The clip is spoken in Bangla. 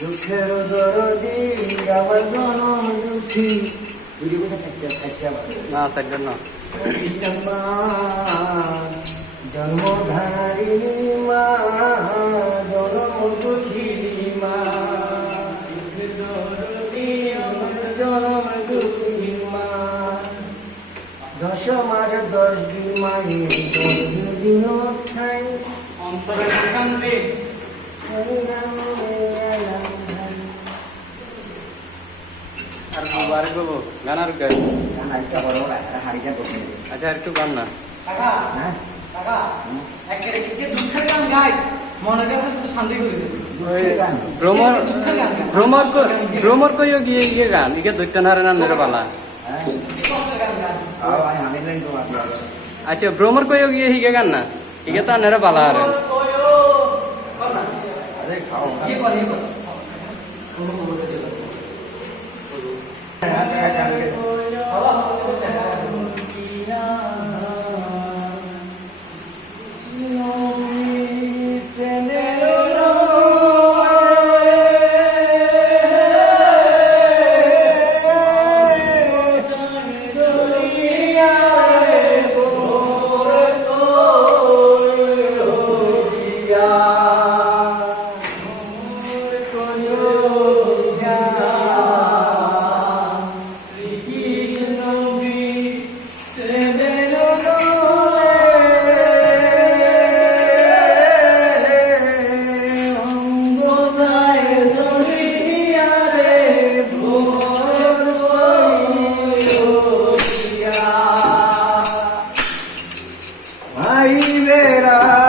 দুঃখের দরদি আমার জনম দুঃখী না সাইড না জন্মধারিণী মা জনম দুঃখী মা জনম দুঃখী মা 10 মাস 10 দিন মায়ের 10 দিন ঠাই অন্তরের শান্তি আর বারে বলবো গান আর গাই গান আইটা বড় হারিটা বলতে আচ্ছা আর একটু গান না কাকা হ্যাঁ কাকা একটা কি দুঃখের গান গাই মনে কাছে একটু শান্তি করে দে ভ্রমর কইও গিয়ে গিয়ে গান ইকে দুইটা নারে না মেরে বালা হ্যাঁ আমি নাই তো আচ্ছা ভ্রমর কইও গিয়ে হিগে গান না ইকে তো নারে বালা আরে আরে খাও কি করে Ay, verás.